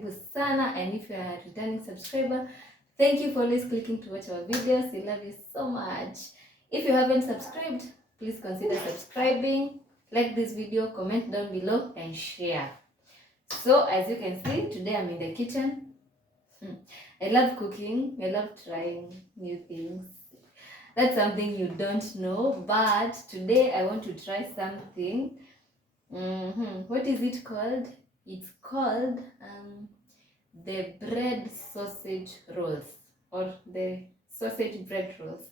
karibu sana, and if you are a returning subscriber, thank you for always clicking to watch our videos. We love you so much. If you haven't subscribed, please consider subscribing, like this video, comment down below, and share. So as you can see, today I'm in the kitchen. I love cooking. I love trying new things. That's something you don't know, but today I want to try something. What is it called? It's called the bread sausage rolls, or the sausage bread rolls.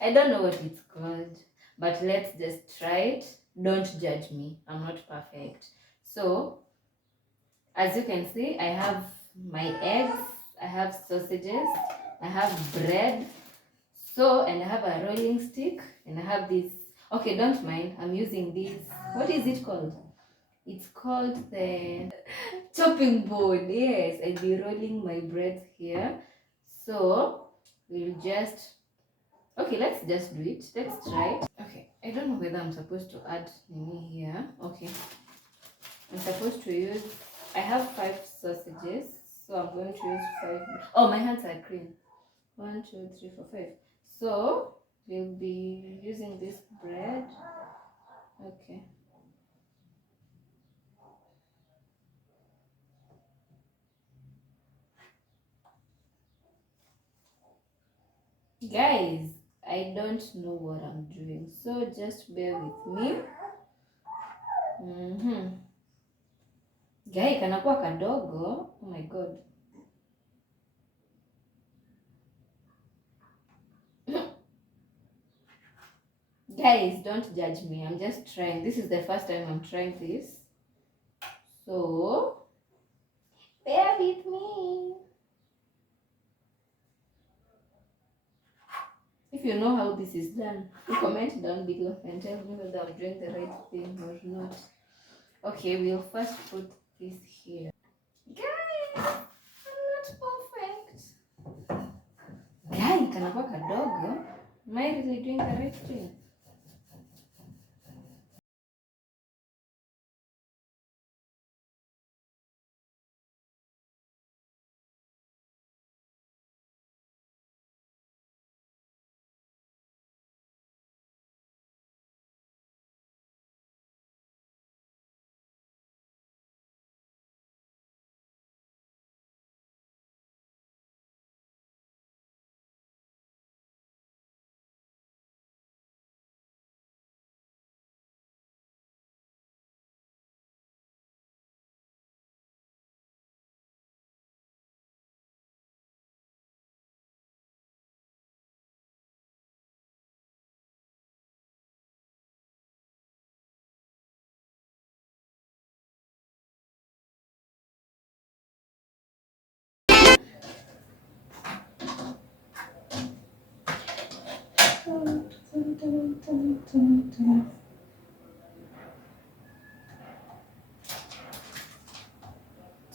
I don't know what it's called, but let's just try it. Don't judge me. I'm not perfect. So, as you can see, I have my eggs, I have sausages, I have bread, so, and I have a rolling stick, and I have this. Okay, don't mind. I'm using this. What is it called? It's called the chopping board. Yes, I'll be rolling my bread here. So, we'll just. Okay, let's just do it. Let's try it. Okay, I don't know whether I'm supposed to add any here. Okay, I'm supposed to use. I have 5 sausages, so I'm going to use 5. Oh, my hands are clean. 1, 2, 3, 4, 5. So we'll be using this bread. Okay. Guys, I don't know what I'm doing, so just bear with me. Guy, kanakuwa kadogo. Oh my god. Guys, don't judge me. I'm just trying. This is the first time I'm trying this. So, bear with me. If you know how this is done, comment down below and tell me whether I'm doing the right thing or not. Okay, we'll first put this here. Guys, I'm not perfect. Guy, kanakuwa kadogo. Am I really doing the right thing?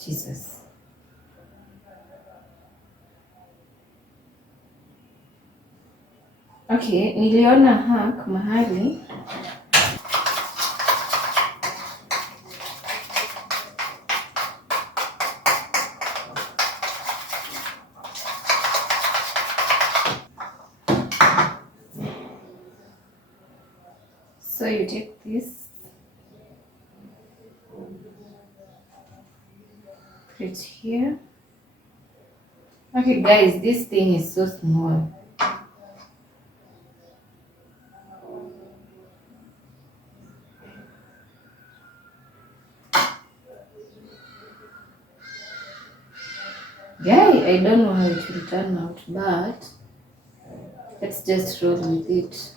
Jesus. Okay, niliona hack mahali. So you take this, put it here. Okay guys, this thing is so small. Guy, I don't know how it will turn out, but let's just roll with it.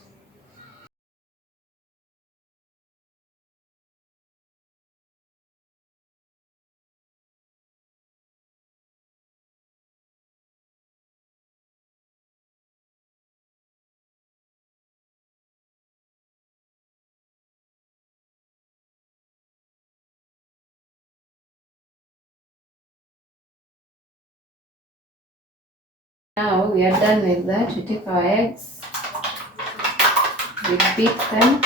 Now we are done with that. We take our eggs, we beat them.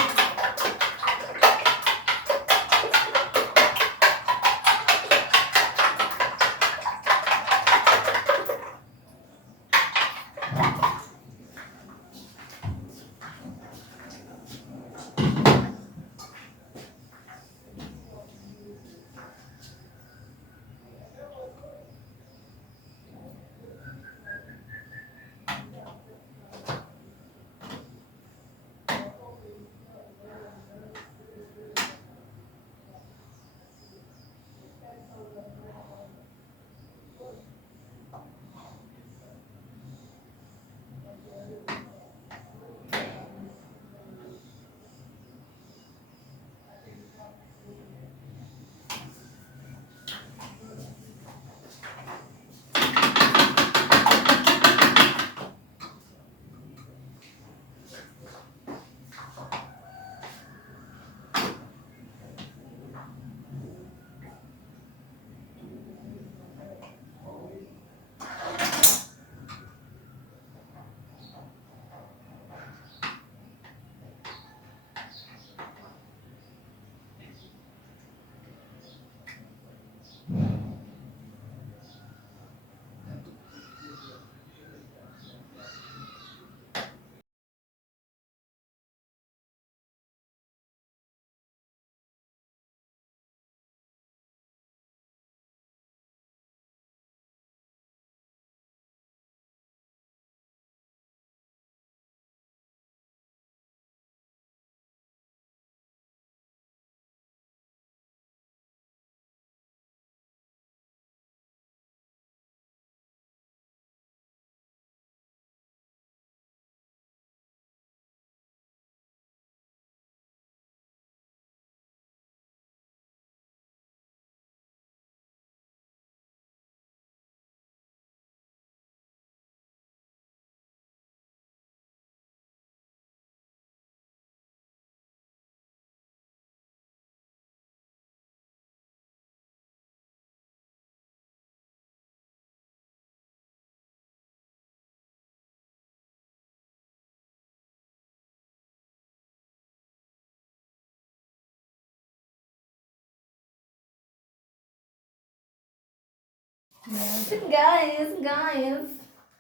Guys,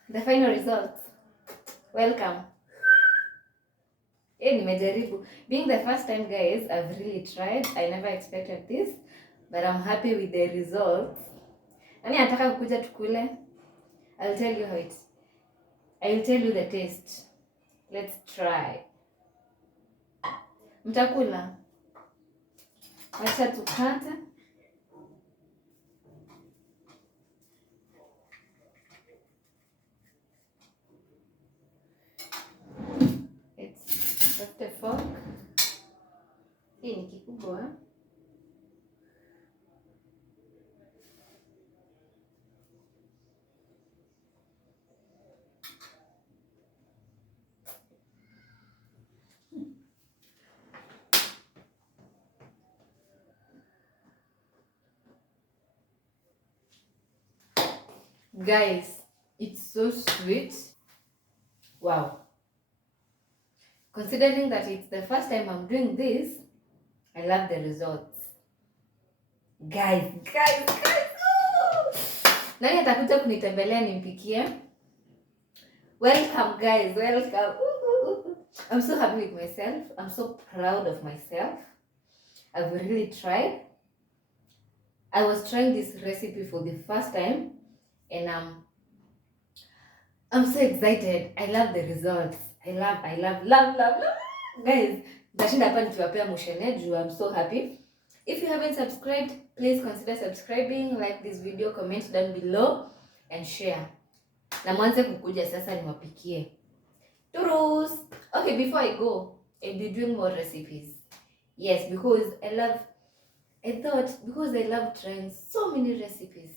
the final results. Welcome. Nimejaribu. Being the first time, guys, I've really tried. I never expected this, but I'm happy with the results. Nani anataka kukuja tukule? I'll tell you how it. I'll tell you the taste. Let's try. Mtakula? Acha tukate. It's just a fork. Hii ni kikubwa. Guys, it's so sweet. Wow. Considering that it's the first time I'm doing this, I love the results. Guys. Oh! Nani atakuja kunitembelea nimpikie? Welcome, guys. Welcome. I'm so happy with myself. I'm so proud of myself. I've really tried. I was trying this recipe for the first time, and I'm so excited. I love the results. I love. Guys, nashinda hapa nikiwapea mushene juu I'm so happy. If you haven't subscribed, please consider subscribing, like this video, comment down below and share. Na mwanze kukuja sasa niwapikie. Turus. Okay, before I go, I'll be doing more recipes. Yes, because I love trying so many recipes.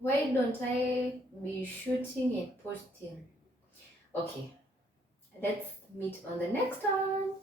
Why don't I be shooting and posting? Okay, let's meet on the next one.